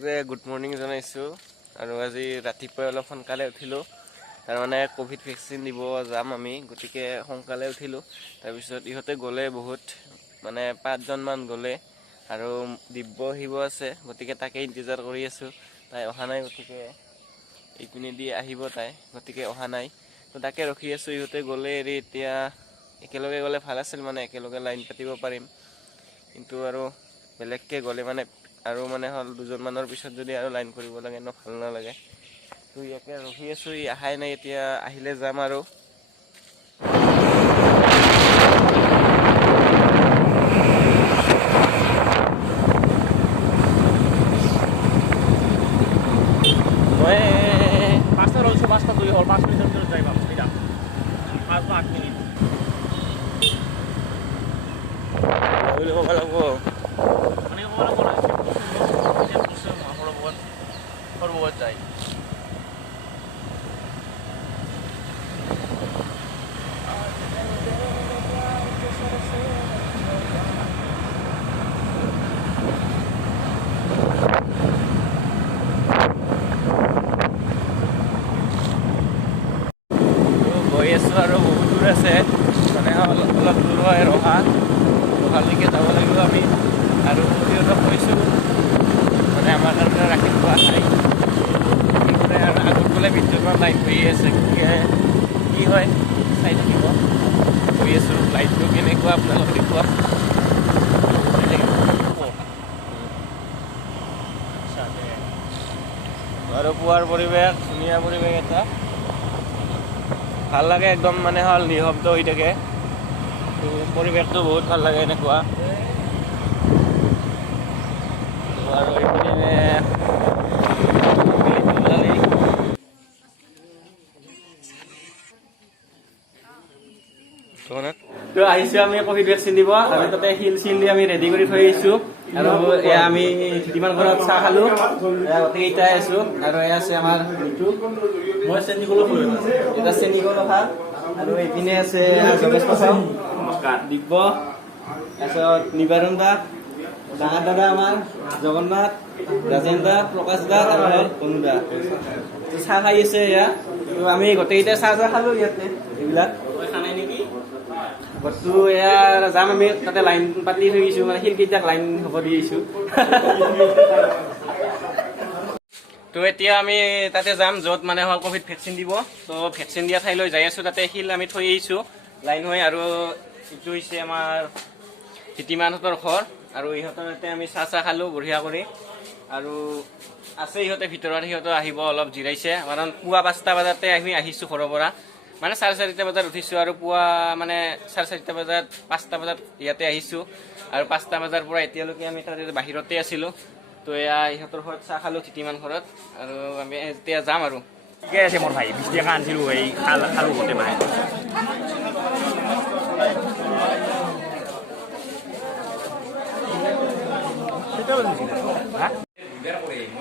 সকলোকে good morning জনাইছোঁ আৰু আজি ৰাতিপুৱা অলপ সোনকালে উঠিলোঁ তাৰমানে কোভিড ভেকচিন দিব যাম আমি গতিকে সোনকালে উঠিলোঁ তাৰপিছত ইহঁতে গ'লে বহুত মানে 5জন মান গ'লে আৰু দিব্য আহিব আছে গতিকে তাকে ইন্তজাৰ কৰি আছোঁ তাই অহা নাই গতিকে এইপিনেদি আহিব তাই গতিকে অহা নাই তো তাকে ৰখি আছোঁ ইহঁতে গ'লে এৰি এতিয়া একেলগে গ'লে ভাল আছিল মানে একেলগে লাইন পাতিব পাৰিম কিন্তু আৰু বেলেগকে গ'লে মানে আৰু মানে হল 2জন মানৰ পিছত যদি আৰু লাইন কৰিব লাগে ন ভাল নালাগে তো ইয়াকে ৰখি আছোঁ ই আহাই নাই এতিয়া আহিলে যাম আৰু মই 5টা 2 হ'ল 5 মিনিটৰ ভিতৰত যাই পাম এতিয়া 5 মিনিট লৈ ল'ব লাগিব মানে সৰ্বগত যায় গৈ আছোঁ আৰু বহুত দূৰ আছে মানে অলপ দূৰ হয় ৰহালৈকে যাব লাগিব আমি আৰু সিহঁতক কৈছোঁ মানে আমাৰ কাৰণে ৰাখি থোৱা ঠাই সেইকাৰণে আৰু আগত গ'লে 20জনমান লাইন হৈয়ে আছে গতিকে কি হয় চাই থাকিব গৈ আছোঁ লাইনটো কেনেকুৱা আপোনালোকে দেখুৱাম আৰু পুৱাৰ পৰিৱেশ ধুনীয়া পৰিৱেশ এটা ভাল লাগে একদম মানে হল নিঃশব্দ হৈ থাকে পৰিৱেশটো বহুত ভাল লাগে এনেকুৱা আৰু এইপিনে তো আহিছোঁ আমি কোভিড ভেকচিন দিব আৰু তাতে শিল দি আমি ৰেডি কৰি থৈ আহিছোঁ আৰু এয়া আমি ধুতিমান ঘৰত চাহ খালোঁ গতিকে এটাই আছোঁ আৰু এয়া আছে আমাৰ নিতু মই চেনিকলো এটা চেনিকল ৰখা আৰু এইপিনে আছে যোগেশ পাছাও নমস্কাৰ দিব্য তাৰপিছত নিবাৰণ দা ডাঙৰ দাদা আমাৰ জগন্নাথ ৰাজেন দা প্ৰকাশ দা আৰু অনু দা চাহ খাই আছে এয়া তো আমি গোটেইকেইটাই চাহ খালোঁ ইয়াতে এইবিলাক খানাই নেকি বস্তু এয়া যাম আমি তাতে লাইন পাতি থৈ দিছোঁ মানে শিলকেইটাক লাইন হ'ব দি দিছোঁ তো এতিয়া আমি তাতে যাম য'ত মানে হল কোভিড ভেকচিন দিব তো ভেকচিন দিয়া ঠাইলৈ যাই আছোঁ তাতে শিল আমি থৈ আহিছোঁ লাইন হৈ আৰু এইটো হৈছে আমাৰ হিতিমানহঁতৰ ঘৰ আৰু ইহঁতৰ ইয়াতে আমি চাহ খালোঁ বঢ়িয়া কৰি আৰু আছে ইহঁতে ভিতৰত সিহঁতে আহিব অলপ জিৰাইছে কাৰণ পুৱা 5টা বজাতে আমি আহিছোঁ ঘৰৰ পৰা মানে 4:30 বজাত উঠিছোঁ আৰু পুৱা মানে 4:30 বজাত 5টা বজাত ইয়াতে আহিছোঁ আৰু 5টা বজাৰ পৰা এতিয়ালৈকে আমি তাতে বাহিৰতে আছিলোঁ তো এয়া ইহঁতৰ ঘৰত চাহ খালোঁ হিতিমান ঘৰত আৰু আমি এতিয়া যাম আৰু ঠিকে আছে মোৰ ভাই 20 টকা আনিছিলোঁ এই খালোঁ গোটেই মাহে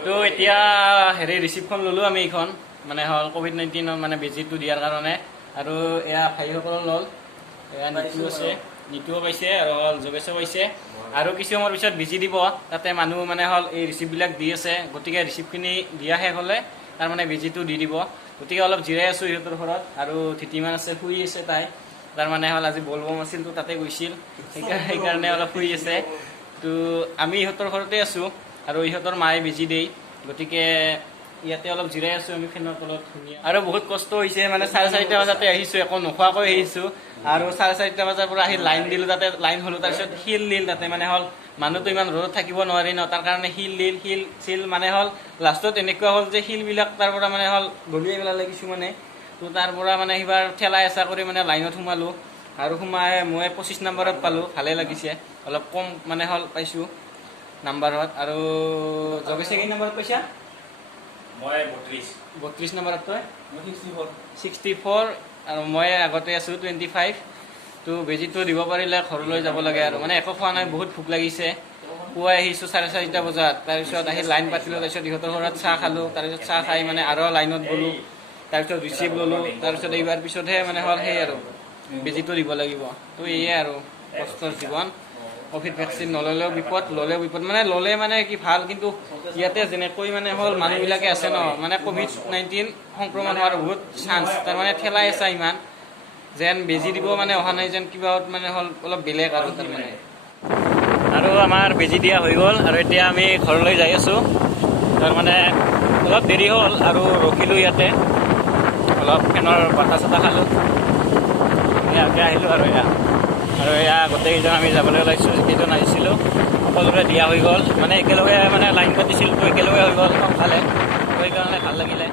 তো এতিয়া ৰিচিপ্টখন ল'লোঁ আমি এইখন মানে হল COVID-19 মানে বেজিটো দিয়াৰ কাৰণে আৰু এয়া ভাইসকলৰ ল'ল এয়া নিতু আছে নিতুও পাইছে আৰু হল যোগেশো পাইছে আৰু কিছু সময়ৰ পিছত বেজি দিব তাতে মানুহ মানে হল এই ৰিচিপ্টবিলাক দি আছে গতিকে ৰিচিপ্টখিনি দিয়া শেষ হ'লে তাৰমানে বেজিটো দি দিব গতিকে অলপ জিৰাই আছোঁ ইহঁতৰ ঘৰত আৰু ধুতিমান আছে শুই আছে তাই তাৰমানে হল আজি বলবম আছিল তো তাতে গৈছিল সেইকাৰণে অলপ শুই আছে তো আমি ইহঁতৰ ঘৰতে আছোঁ আৰু ইহঁতৰ মায়ে বেজি দেই গতিকে ইয়াতে অলপ জিৰাই আছোঁ আমি ফেনৰ তলত ধুনীয়া আৰু বহুত কষ্ট হৈছে মানে 4:30 বজাতে আহিছোঁ একো নোখোৱাকৈ আহিছোঁ আৰু 4:30 বজাৰ পৰা আহি লাইন দিলোঁ তাতে লাইন হ'লোঁ তাৰপিছত শিল দিল তাতে মানে হল মানুহটো ইমান ৰ'দত থাকিব নোৱাৰি ন তাৰ কাৰণে শিল দিল শিল মানে হল লাষ্টত এনেকুৱা হ'ল যে শিলবিলাক তাৰ পৰা মানে হল গলিয়াই পেলালে কিছুমানে তো তাৰ পৰা মানে সিবাৰ ঠেলা হেঁচা কৰি মানে লাইনত সোমালোঁ আৰু সোমাই মই 25 নম্বৰত পালোঁ ভালে লাগিছে অলপ কম মানে হল পাইছোঁ নাম্বাৰত আৰু যোগেশে কি নম্বৰত পাইছা মই 32 নম্বৰত তই 64 আৰু মই আগতে আছোঁ 25 তো বেজিটো দিব পাৰিলে ঘৰলৈ যাব লাগে আৰু মানে একো খোৱা নাই বহুত ভোক লাগিছে পুৱাই আহিছোঁ 4:30 বজাত তাৰপিছত আহি লাইন পাতিলোঁ তাৰপিছত ইহঁতৰ ঘৰত চাহ খালোঁ তাৰপিছত চাহ খাই মানে আৰু লাইনত গ'লোঁ তাৰপিছত ৰিচিপ্ট ল'লোঁ তাৰপিছত এইবাৰ পিছতহে মানে হল সেই আৰু বেজিটো দিব লাগিব তো এয়ে আৰু কষ্টৰ জীৱন ক'ভিড ভেকচিন নল'লেও বিপদ, ল'লেও বিপদ। মানে ল'লে মানে কি ভাল, কিন্তু ইয়াতে যেনেকৈ মানে হ'ল মানুহবিলাকে আছে ন, মানে COVID-19 সংক্ৰমণ হোৱাৰ বহুত চান্স, তাৰমানে ঠেলাই আছে ইমান যেন বেজি দিব মানে অহা নাই যেন কিবা মানে হ'ল অলপ বেলেগ আৰু তাৰমানে। আৰু আমাৰ বেজি দিয়া হৈ গ'ল আৰু এতিয়া আমি ঘৰলৈ যাই আছোঁ। তাৰমানে অলপ দেৰি হ'ল আৰু ৰখিলোঁ ইয়াতে, অলপ ফেনৰ বতাহ চতাহ খালোঁ, ইয়াতে আহিলোঁ আৰু এয়া গোটেইকেইজন আমি যাবলৈ ওলাইছোঁ। কেইজন আহিছিলোঁ সকলোৰে দিয়া হৈ গ'ল, মানে একেলগে মানে লাইন পাতিছিলোঁ, একেলগে হৈ গ'ল সোনকালে, সেইকাৰণে ভাল লাগিলে।